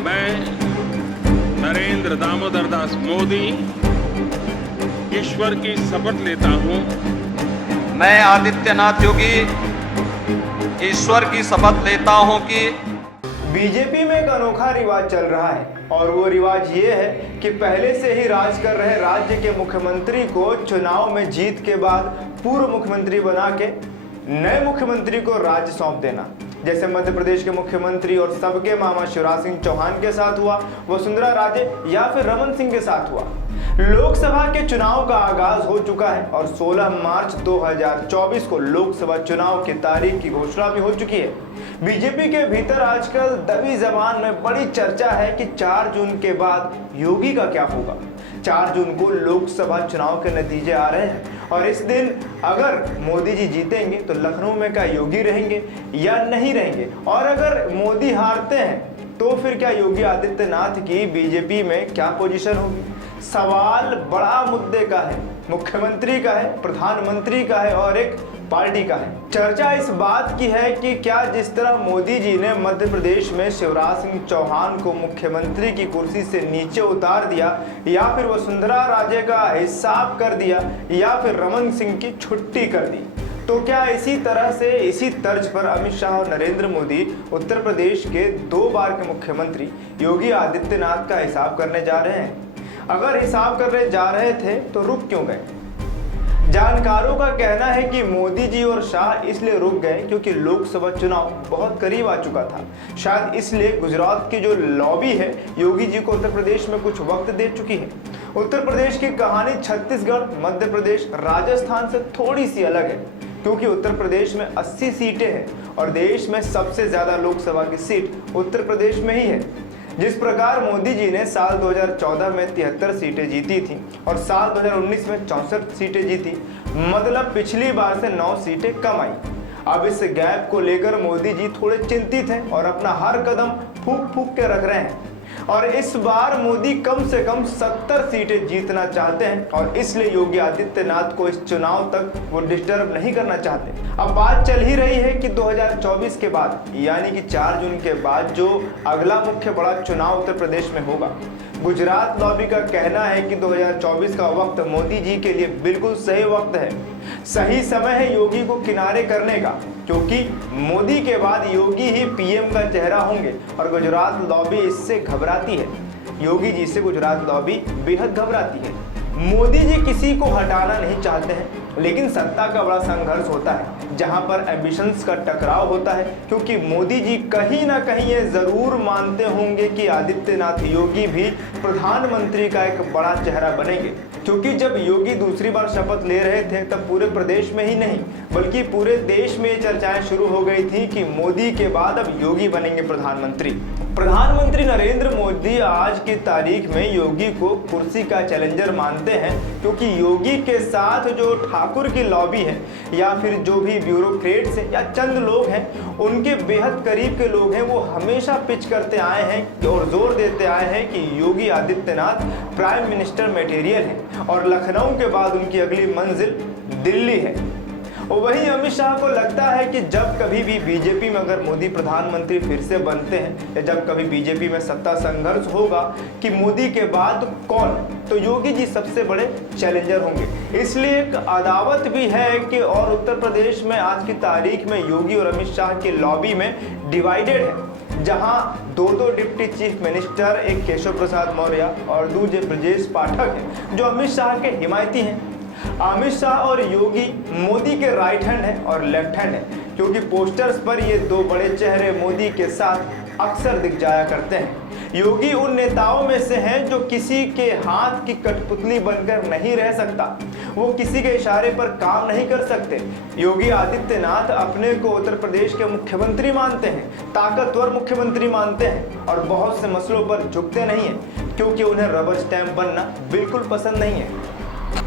मैं नरेंद्र दामोदर दास मोदी ईश्वर की शपथ लेता हूं। मैं आदित्यनाथ योगी ईश्वर की शपथ लेता हूं कि बीजेपी में एक अनोखा रिवाज चल रहा है और वो रिवाज ये है कि पहले से ही राज कर रहे राज्य के मुख्यमंत्री को चुनाव में जीत के बाद पूर्व मुख्यमंत्री बना के नए मुख्यमंत्री को राज्य सौंप देना। जैसे मध्य प्रदेश के मुख्यमंत्री और सबके मामा शिवराज सिंह चौहान के साथ हुआ, वसुंधरा राजे या फिर रमन सिंह के साथ हुआ। लोकसभा के चुनाव का आगाज हो चुका है और 16 मार्च 2024 को लोकसभा चुनाव की तारीख की घोषणा भी हो चुकी है। बीजेपी के भीतर आजकल दबी जबान में बड़ी चर्चा है कि 4 जून के बाद योगी का क्या होगा। 4 जून को लोकसभा चुनाव के नतीजे आ रहे हैं और इस दिन अगर मोदी जी जीतेंगे तो लखनऊ में क्या योगी रहेंगे या नहीं रहेंगे, और अगर मोदी हारते हैं तो फिर क्या योगी आदित्यनाथ की बीजेपी में क्या पोजीशन होगी। सवाल बड़ा मुद्दे का है, मुख्यमंत्री का है, प्रधानमंत्री का है और एक पार्टी का है। चर्चा इस बात की है कि क्या जिस तरह मोदी जी ने मध्य प्रदेश में शिवराज सिंह चौहान को मुख्यमंत्री की कुर्सी से नीचे उतार दिया या फिर वसुंधरा राजे का हिसाब कर दिया या फिर रमन सिंह की छुट्टी कर दी, तो क्या इसी तरह से इसी तर्ज पर अमित शाह और नरेंद्र मोदी उत्तर प्रदेश के 2 बार के मुख्यमंत्री योगी आदित्यनाथ का हिसाब करने जा रहे हैं। अगर हिसाब करने जा रहे थे तो रुक क्यों गए। जानकारों का कहना है कि मोदी जी और शाह इसलिए रुक गए क्योंकि लोकसभा चुनाव बहुत करीब आ चुका था। शायद इसलिए गुजरात की जो लॉबी है योगी जी को उत्तर प्रदेश में कुछ वक्त दे चुकी है। उत्तर प्रदेश की कहानी छत्तीसगढ़, मध्य प्रदेश, राजस्थान से थोड़ी सी अलग है क्योंकि उत्तर प्रदेश में 80 सीटें हैं और देश में सबसे ज्यादा लोकसभा की सीट उत्तर प्रदेश में ही है। जिस प्रकार मोदी जी ने साल 2014 में 73 सीटें जीती थी और साल 2019 में 64 सीटें जीती, मतलब पिछली बार से 9 सीटें कम आई। अब इस गैप को लेकर मोदी जी थोड़े चिंतित हैं और अपना हर कदम फूंक फूंक के रख रहे हैं और इस बार मोदी कम से कम 70 सीटें जीतना चाहते हैं और इसलिए योगी आदित्यनाथ को इस चुनाव तक वो डिस्टर्ब नहीं करना चाहते। अब बात चल ही रही है कि 2024 के बाद यानी कि 4 जून के बाद जो अगला मुख्य बड़ा चुनाव उत्तर प्रदेश में होगा, गुजरात लॉबी का कहना है कि 2024 का वक्त मोदी जी के लिए बिल्कुल सही वक्त है, सही समय है योगी को किनारे करने का, क्योंकि मोदी के बाद योगी ही पीएम का चेहरा होंगे और गुजरात लॉबी इससे घबराती है। योगी जी से गुजरात लॉबी बेहद घबराती है। मोदी जी किसी को हटाना नहीं चाहते हैं, लेकिन सत्ता का बड़ा संघर्ष होता है जहां पर एम्बिशंस का टकराव होता है, क्योंकि मोदी जी कहीं ना कहीं ये जरूर मानते होंगे कि आदित्यनाथ योगी भी प्रधानमंत्री का एक बड़ा चेहरा बनेंगे। क्योंकि जब योगी दूसरी बार शपथ ले रहे थे तब पूरे प्रदेश में ही नहीं बल्कि पूरे देश में ये चर्चाएं शुरू हो गई थी कि मोदी के बाद अब योगी बनेंगे प्रधानमंत्री। प्रधानमंत्री नरेंद्र मोदी आज की तारीख में योगी को कुर्सी का चैलेंजर मानते हैं, क्योंकि योगी के साथ जो ठाकुर की लॉबी है या फिर जो भी ब्यूरोक्रेट्स हैं या चंद लोग हैं, उनके बेहद करीब के लोग हैं, वो हमेशा पिच करते आए हैं और जोर देते आए हैं कि Yogi Adityanath prime minister material है और लखनऊ के बाद उनकी अगली मंजिल दिल्ली है। और वहीं अमित शाह को लगता है कि जब कभी भी बीजेपी में अगर मोदी प्रधानमंत्री फिर से बनते हैं या जब कभी बीजेपी में सत्ता संघर्ष होगा कि मोदी के बाद कौन, तो योगी जी सबसे बड़े चैलेंजर होंगे। इसलिए एक अदावत भी है कि और उत्तर प्रदेश में आज की तारीख में योगी और अमित शाह की लॉबी में डिवाइडेड है, जहां 2 डिप्टी चीफ मिनिस्टर, एक केशव प्रसाद मौर्य और दूसरे ब्रजेश पाठक हैं जो अमित शाह के हिमायती हैं। अमित शाह और योगी मोदी के राइट हैंड है और लेफ्ट हैंड है, क्योंकि पोस्टर्स पर ये 2 बड़े चेहरे मोदी के साथ अक्सर दिख जाया करते हैं। योगी उन नेताओं में से हैं जो किसी के हाथ की कठपुतली बनकर नहीं रह सकता, वो किसी के इशारे पर काम नहीं कर सकते। योगी आदित्यनाथ अपने को उत्तर प्रदेश के मुख्यमंत्री मानते हैं, ताकतवर मुख्यमंत्री मानते हैं और बहुत से मसलों पर झुकते नहीं हैं, क्योंकि उन्हें रबर स्टैंप बनना बिल्कुल पसंद नहीं है।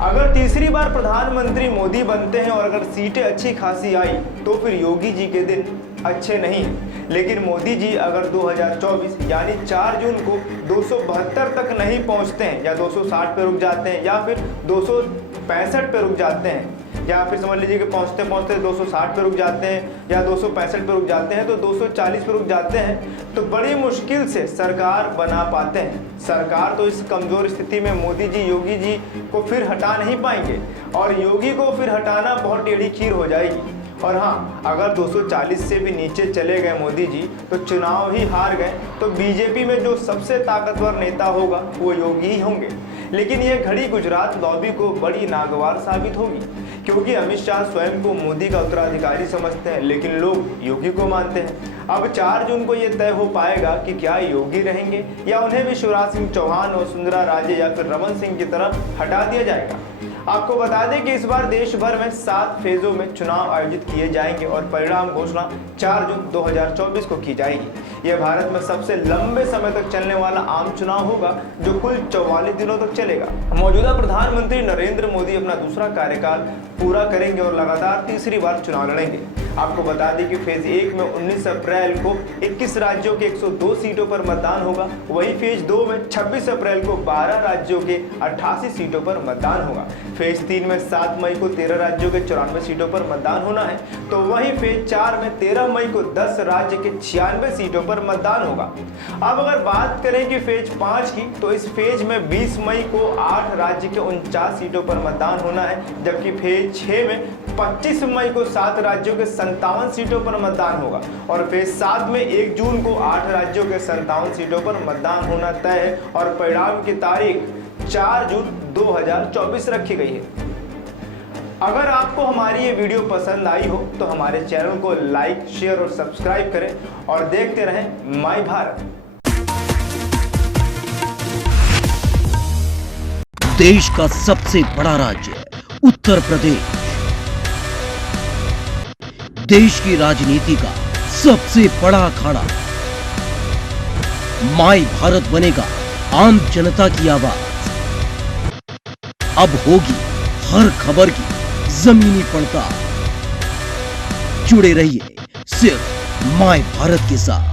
अगर तीसरी बार प्रधानमंत्री मोदी बनते हैं और अगर सीटें अच्छी खासी आई तो फिर योगी जी के दिन अच्छे नहीं हैं। लेकिन मोदी जी अगर 2024 यानी 4 जून को 272 तक नहीं पहुंचते हैं या 260 पे रुक जाते हैं या फिर 265 पे रुक जाते हैं या फिर समझ लीजिए कि पहुंचते पहुंचते 260 पे रुक जाते हैं या 265 पे रुक जाते हैं, तो 240 पे रुक जाते हैं, तो बड़ी मुश्किल से सरकार बना पाते हैं। सरकार तो इस कमजोर स्थिति में मोदी जी, योगी जी को फिर हटा नहीं पाएंगे और योगी को फिर हटाना बहुत टेढ़ी खीर हो जाएगी। और हाँ, अगर 240 से भी नीचे चले गए मोदी जी तो चुनाव ही हार गए तो बीजेपी में जो सबसे ताकतवर नेता होगा वो योगी ही होंगे। लेकिन ये घड़ी गुजरात लॉबी को बड़ी नागवार साबित होगी, क्योंकि अमित शाह स्वयं को मोदी का उत्तराधिकारी समझते हैं, लेकिन लोग योगी को मानते हैं। अब 4 जून को ये तय हो पाएगा कि क्या योगी रहेंगे या उन्हें भी शिवराज सिंह चौहान, वसुंधरा राजे या फिर रमन सिंह की तरफ हटा दिया जाएगा। आपको बता दें कि इस बार देश भर में 7 फेजों में चुनाव आयोजित किए जाएंगे और परिणाम घोषणा 4 जून 2024 को की जाएगी। यह भारत में सबसे लंबे समय तक चलने वाला आम चुनाव होगा जो कुल 44 दिनों तक चलेगा। मौजूदा प्रधानमंत्री नरेंद्र मोदी अपना दूसरा कार्यकाल पूरा करेंगे और लगातार तीसरी बार चुनाव लड़ेंगे। आपको बता दें कि फेज 1 में 19 अप्रैल को 21 राज्यों के 102 सीटों पर मतदान होगा। वहीं फेज 2 में 26 अप्रैल को 12 राज्यों के 88 सीटों पर मतदान होगा। फेज 3 में 7 मई को 13 राज्यों के 94 सीटों पर मतदान होना है। तो वहीं फेज 4 में 13 मई को 10 राज्य के 96 सीटों पर मतदान होगा। अब अगर बात करें कि फेज 5 की, तो इस फेज में 20 मई को 8 राज्य के 49 सीटों पर मतदान होना है, जबकि फेज 6 में 25 मई को 7 राज्यों के 57 सीटों पर मतदान होगा और फेज 7 में 1 जून को 8 राज्यों के 57 सीटों पर मतदान होना तय है और परिणाम की तारीख 4 जून 2024 रखी गई है। अगर आपको हमारी ये वीडियो पसंद आई हो तो हमारे चैनल को लाइक, शेयर और सब्सक्राइब करें और देखते रहें माई भारत। देश का सबसे बड़ा राज्य उत्तर प्रदेश, देश की राजनीति का सबसे बड़ा अखाड़ा, माई भारत बनेगा आम जनता की आवाज। अब होगी हर खबर की जमीनी पड़ताल। जुड़े रहिए सिर्फ माई भारत के साथ।